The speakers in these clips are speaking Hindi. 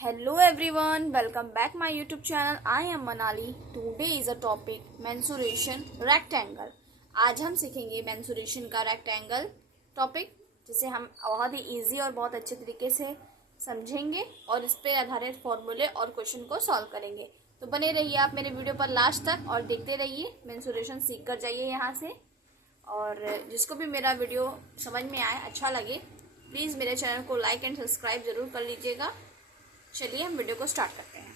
Hello everyone, welcome back my YouTube channel. I am Manali. Today is a topic mensuration rectangle. आज हम सीखेंगे mensuration का rectangle टॉपिक, जिसे हम बहुत ही इजी और बहुत अच्छे तरीके से समझेंगे और इस पे आधारित फॉर्मूले और क्वेश्चन को सॉल्व करेंगे। तो बने रहिए आप मेरे वीडियो पर लास्ट तक और देखते रहिए। mensuration सीख कर जाइए यहाँ से। और जिसको भी मेरा वीडियो समझ में आए, अच्छा लगे, प्लीज़ मेरे चैनल को लाइक एंड सब्सक्राइब ज़रूर कर लीजिएगा। चलिए हम वीडियो को स्टार्ट करते हैं।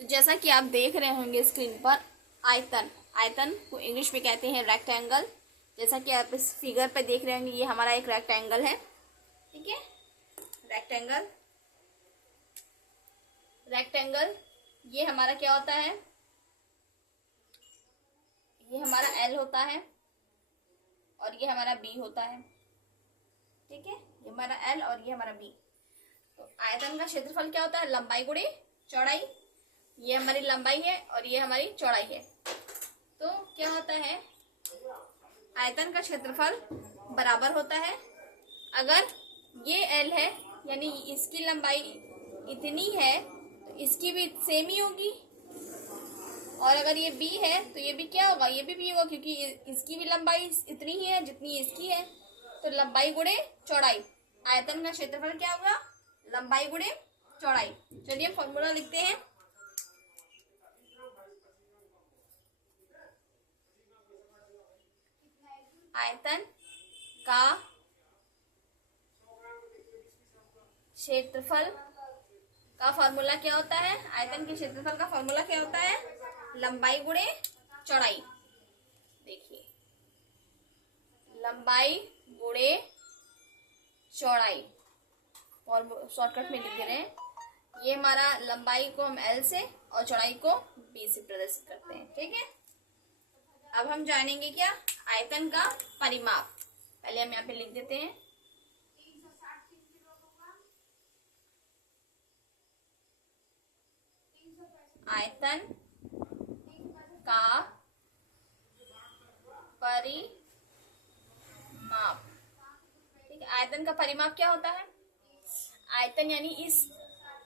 तो जैसा कि आप देख रहे होंगे स्क्रीन पर, आयतन को इंग्लिश में कहते हैं रेक्टेंगल। जैसा कि आप इस फिगर पे देख रहे होंगे, ये हमारा एक रेक्टेंगल है। ठीक है, रेक्टेंगल ये हमारा क्या होता है, ये हमारा एल होता है और ये हमारा बी होता है। ठीक है, ये हमारा एल और ये हमारा बी। तो आयतन का क्षेत्रफल क्या होता है, लंबाई गुणे चौड़ाई। ये हमारी लंबाई है और ये हमारी चौड़ाई है। तो क्या होता है, आयतन का क्षेत्रफल बराबर होता है। अगर ये एल है यानी इसकी लंबाई इतनी है तो इसकी भी सेम ही होगी, और अगर ये बी है तो ये भी क्या होगा, ये भी बी होगा, क्योंकि इसकी भी लंबाई इतनी ही है जितनी इसकी है। तो लंबाई गुणे चौड़ाई, आयतन का क्षेत्रफल क्या होगा, लंबाई गुणे चौड़ाई। चलिए फॉर्मूला लिखते हैं। आयतन का क्षेत्रफल का फॉर्मूला क्या होता है, आयतन के क्षेत्रफल का फॉर्मूला क्या होता है, लंबाई गुणे चौड़ाई। देखिए, लंबाई गुणे चौड़ाई, और शॉर्टकट में लिख दे रहे हैं। ये हमारा लंबाई को हम एल से और चौड़ाई को बी से प्रदर्शित करते हैं। ठीक है, अब हम जानेंगे क्या, आयतन का परिमाप। पहले हम यहाँ पे लिख देते हैं। आयतन का परिमाप। ठीक है, आयतन का परिमाप क्या होता है, आयतन यानी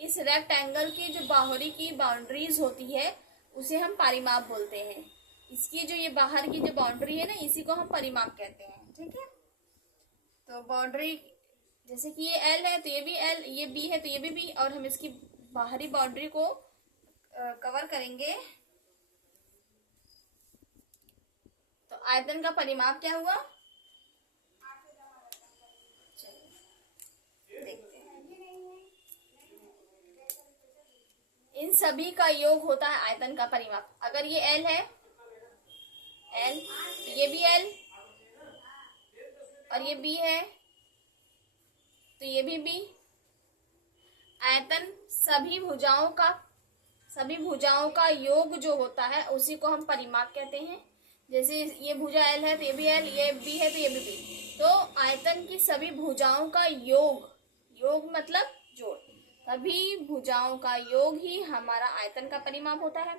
इस रेक्टेंगल की जो बाहरी की बाउंड्रीज होती है उसे हम परिमाप बोलते हैं। इसकी जो ये बाहर की जो बाउंड्री है ना, इसी को हम परिमाप कहते हैं। ठीक है, तो बाउंड्री जैसे कि ये एल है तो ये भी एल, ये बी है तो ये भी बी, और हम इसकी बाहरी बाउंड्री को कवर करेंगे। तो आयतन का परिमाप क्या हुआ, देखते हैं। इन सभी का योग होता है आयतन का परिमाप। अगर ये एल है, एल, तो ये भी एल, और ये बी है तो ये भी बी। आयतन सभी भुजाओं का योग जो होता है उसी को हम परिमाप कहते हैं। जैसे ये भुजा एल है तो ये भी एल, ये बी है तो ये भी बी। तो आयतन की सभी भुजाओं का योग मतलब जोड़, सभी भुजाओं का योग ही हमारा आयतन का परिमाप होता है।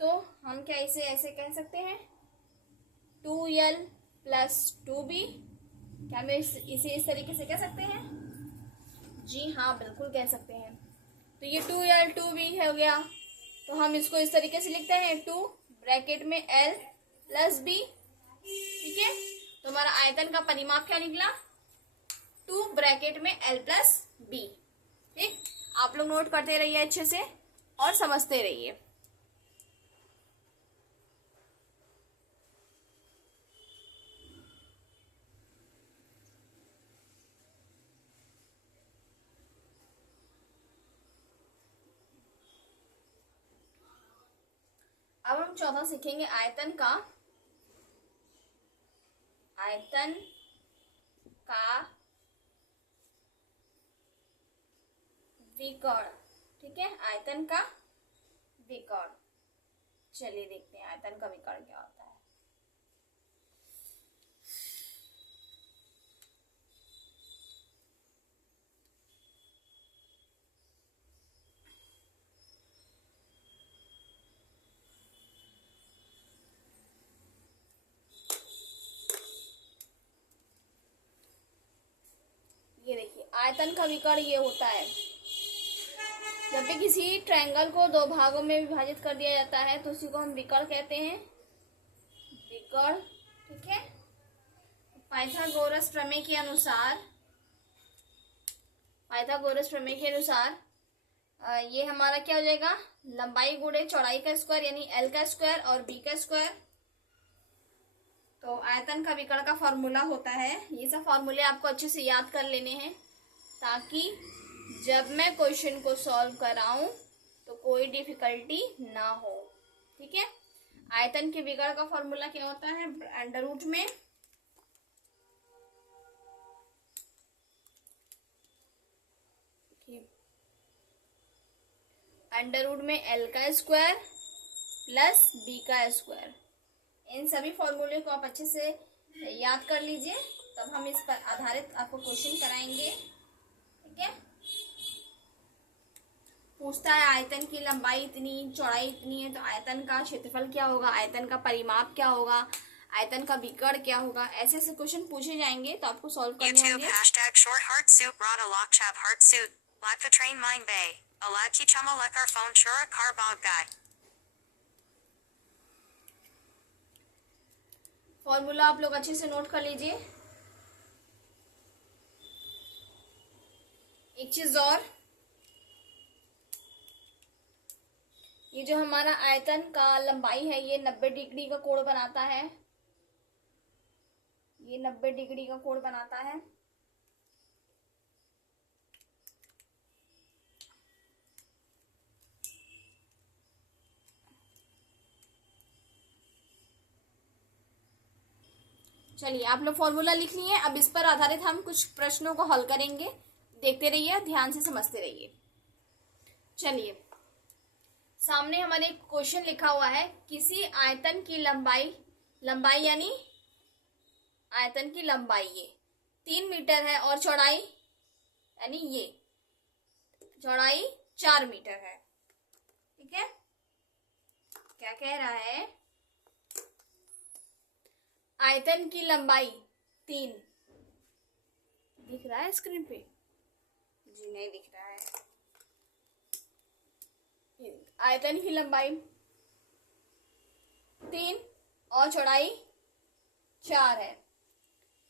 तो हम क्या इसे ऐसे कह सकते हैं, 2l + 2b। क्या हम इसे इस तरीके से कह सकते हैं, जी हाँ बिल्कुल कह सकते हैं। तो ये 2l 2b हो गया, तो हम इसको इस तरीके से लिखते हैं, 2 ब्रैकेट में l + b। ठीक है, तो हमारा आयतन का परिमाप क्या निकला, 2 ब्रैकेट में l + b। ठीक, आप लोग नोट करते रहिए अच्छे से और समझते रहिए। अब हम चौथा सीखेंगे, आयतन का विकर्ण। ठीक है, आयतन का विकर्ण। चलिए देखते हैं आयतन का विकर्ण क्या होता है। ये देखिए, आयतन का विकर्ण ये होता है। जब भी किसी ट्रायंगल को दो भागों में विभाजित कर दिया जाता है तो उसी को हम विकर्ण कहते हैं, विकर्ण। ठीक है। पाइथागोरस प्रमेय के अनुसार, पाइथागोरस प्रमेय के अनुसार ये हमारा क्या हो जाएगा, लंबाई गुणे चौड़ाई का स्क्वायर यानी एल का स्क्वायर और बी का स्क्वायर। तो आयतन का विकर्ण का फॉर्मूला होता है, ये सब फॉर्मूले आपको अच्छे से याद कर लेने हैं ताकि जब मैं क्वेश्चन को सॉल्व कराऊं तो कोई डिफिकल्टी ना हो। ठीक है। आयतन के विकर्ण का फॉर्मूला क्या होता है, अंडर रूट में एल का स्क्वायर प्लस बी का स्क्वायर। इन सभी फॉर्मूले को आप अच्छे से याद कर लीजिए, तब हम इस पर आधारित आपको क्वेश्चन कराएंगे। ठीक है। पूछता है आयतन की लंबाई इतनी, चौड़ाई इतनी है तो आयतन का क्षेत्रफल क्या होगा, आयतन का परिमाप क्या होगा, आयतन का विकर्ण क्या होगा। ऐसे ऐसे क्वेश्चन पूछे जाएंगे तो आपको सॉल्व करने होंगे। फॉर्मूला आप लोग अच्छे से नोट कर लीजिए। एक चीज और, ये जो हमारा आयतन का लंबाई है ये 90 डिग्री का कोण बनाता है, ये 90 डिग्री का कोण बनाता है। चलिए आप लोग फॉर्मूला लिख लिए, अब इस पर आधारित हम कुछ प्रश्नों को हल करेंगे। देखते रहिए, ध्यान से समझते रहिए। चलिए सामने हमारे एक क्वेश्चन लिखा हुआ है, किसी आयतन की लंबाई यानी आयतन की लंबाई ये 3 मीटर है और चौड़ाई यानी ये चौड़ाई 4 मीटर है। ठीक है। क्या कह रहा है, आयतन की लंबाई 3, दिख रहा है स्क्रीन पे? जी नहीं दिख रहा है। आयतन की लंबाई 3 और चौड़ाई 4 है,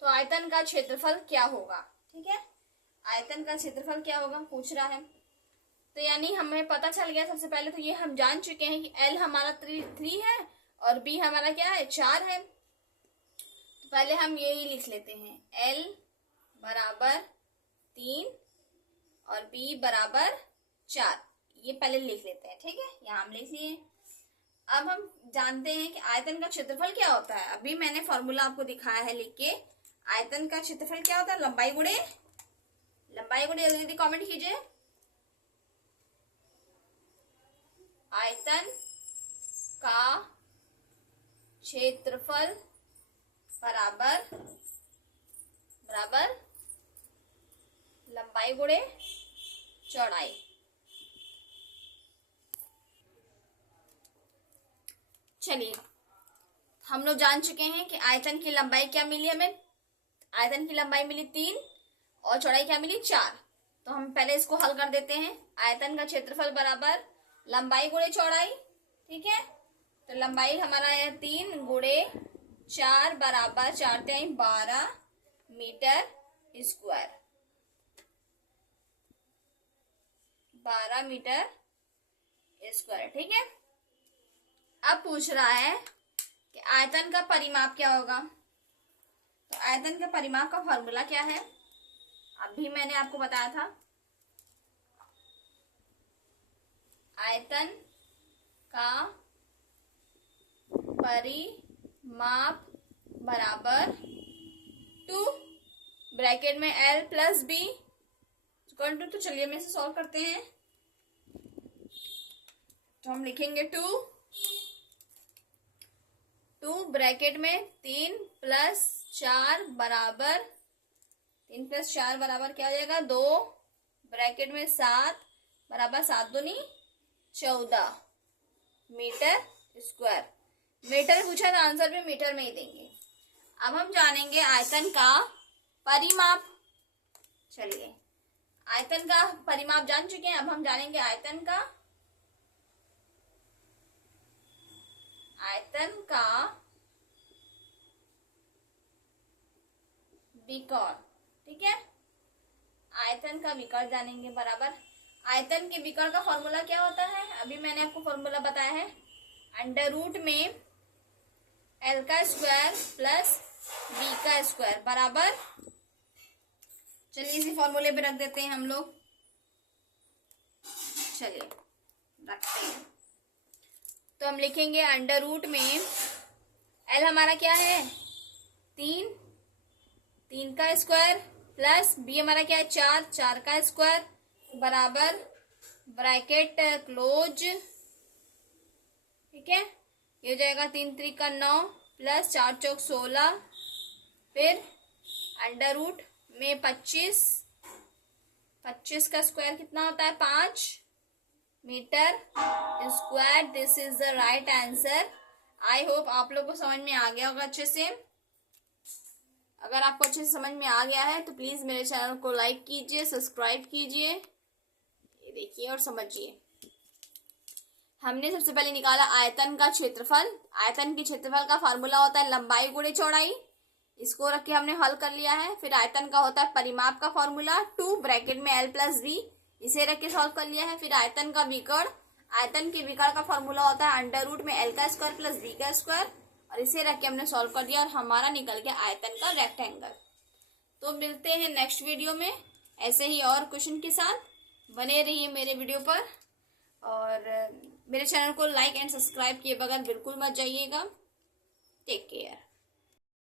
तो आयतन का क्षेत्रफल क्या होगा। ठीक है। आयतन का क्षेत्रफल क्या होगा पूछ रहा है। तो यानी हमें पता चल गया, सबसे पहले तो ये हम जान चुके हैं कि एल हमारा 3 है और बी हमारा क्या है, 4 है। तो पहले हम यही लिख लेते हैं, एल बराबर 3 और बी बराबर 4, ये पहले लिख लेते हैं। ठीक है, यहाँ हम लिख लिए। अब हम जानते हैं कि आयतन का क्षेत्रफल क्या होता है। अभी मैंने फॉर्मूला आपको दिखाया है लिख के। आयतन का क्षेत्रफल क्या होता है, लंबाई गुणे, जल्दी जल्दी कमेंट कीजिए। आयतन का क्षेत्रफल बराबर लंबाई गुणे चौड़ाई। चलिए हम लोग जान चुके हैं कि आयतन की लंबाई क्या मिली हमें, आयतन की लंबाई मिली 3 और चौड़ाई क्या मिली 4। तो हम पहले इसको हल कर देते हैं। आयतन का क्षेत्रफल बराबर लंबाई गुणे चौड़ाई। ठीक है, तो लंबाई हमारा है 3 गुणे 4 बराबर 4 × 12 मीटर स्क्वायर, 12 मीटर स्क्वायर। ठीक है। अब पूछ रहा है कि आयतन का परिमाप क्या होगा। तो आयतन का परिमाप का फॉर्मूला क्या है, अभी मैंने आपको बताया था। आयतन का परिमाप बराबर 2 ब्रैकेट में L plus B equal to, तो चलिए हम इसे सॉल्व करते हैं। तो हम लिखेंगे 2 ब्रैकेट में 3 + 4 बराबर, 3 + 4 बराबर क्या हो जाएगा, 2 ब्रैकेट में 7 बराबर 7 दूनी 14 मीटर स्क्वायर। मीटर पूछा तो आंसर भी मीटर में ही देंगे। अब हम जानेंगे आयतन का परिमाप। चलिए आयतन का परिमाप जान चुके हैं, अब हम जानेंगे आयतन का विकर्ण। ठीक है, आयतन का विकर्ण जानेंगे बराबर। आयतन के विकर्ण का फॉर्मूला क्या होता है, अभी मैंने आपको फॉर्मूला बताया है, अंडर रूट में एल का स्क्वायर प्लस बी का स्क्वायर बराबर। चलिए इसी फॉर्मूले पे रख देते हैं हम लोग। चलिए रखते हैं, तो हम लिखेंगे अंडर रूट में एल हमारा क्या है 3 का स्क्वायर प्लस बी हमारा क्या है 4 का स्क्वायर बराबर ब्रैकेट क्लोज। ठीक है, ये हो जाएगा 3 3 9 प्लस 4 चौक 16, फिर अंडर रूट में 25 का स्क्वायर कितना होता है 5 metre square. This is the right answer. I hope आप लोग को समझ में आ गया होगा अच्छे से। अगर आपको अच्छे से समझ में आ गया है तो प्लीज मेरे चैनल को लाइक कीजिए, सब्सक्राइब कीजिए, ये देखिए और समझिए। हमने सबसे पहले निकाला आयतन का क्षेत्रफल। आयतन के क्षेत्रफल का फार्मूला होता है लंबाई गुणे चौड़ाई, इसको रख के हमने हल कर लिया है। फिर आयतन का होता है परिमाप का फॉर्मूला 2 ब्रैकेट में एल प्लस बी, इसे रख के सॉल्व कर लिया है। फिर आयतन का विकर्ण, आयतन के विकर्ण का फॉर्मूला होता है अंडर रूट में एल का स्क्वायर प्लस बी का स्क्वायर, और इसे रख के हमने सॉल्व कर दिया और हमारा निकल गया आयतन का रेक्टेंगल। तो मिलते हैं नेक्स्ट वीडियो में ऐसे ही और क्वेश्चन के साथ। बने रहिए मेरे वीडियो पर और मेरे चैनल को लाइक एंड सब्सक्राइब किए बगैर बिल्कुल मत जाइएगा। Take care.